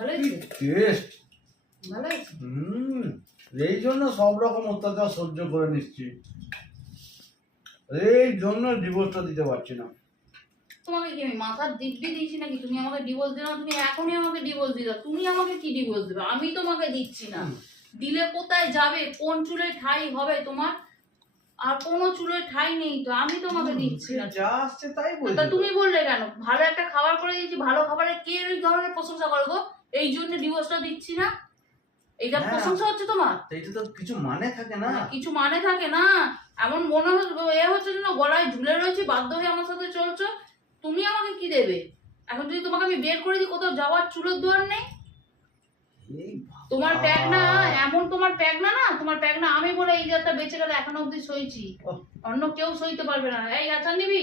Test এই জন্য সব রকম অত্যাচার সহ্য করে নিচ্ছি, এই জন্য ডিভোর্সটা দিতে পারছি না। তোমাকে কি আমি মাথার দিব্যি দিয়েছি নাকি তুমি আমাকে ডিভোর্স দিও? তুমি এখনই আমাকে ডিভোর্স দিও, তুমি আমাকে কি ডিভোর্স দেবে? আমি তোমাকে দিচ্ছি না। দিলে কোথায় যাবে? কোন চুলে ঠাই হবে তোমার? আর কোনো চুলে ঠাই নেই তো, আমি তোমাকে দিচ্ছি না। যা আসছে তাই বলছি। তা তুমি বললে কেন? ভালো একটা খাবার করে দিয়েছি, ভালো খাবারে কে এই ধরনের প্রশংসা করে গো? এই জন্য ডিভোর্সটা দিচ্ছি না, এইটা প্রশংসা হচ্ছে তোমার? এইটা তো কিছু মানে থাকে না। কিছু মানে থাকে না, এমন মনে হচ্ছে না গলায় ঝুলে রয়েছে, বাধ্য হয়ে আমার সাথে চলছো। তুমি আমাকে কি দেবে? এখন যদি তোমাকে আমি বের করে দিই, কোথাও যাওয়ার চুলোর দোয়ার নেই। তোমার প্যাগনা এমন, তোমার প্যাগনা না, তোমার প্যাগনা আমি বলে এই যাত্রা বেঁচে গেলে এখনো অব্দি সইছি, অন্য কেউ সইতে পারবে না। এই আচার নিবি?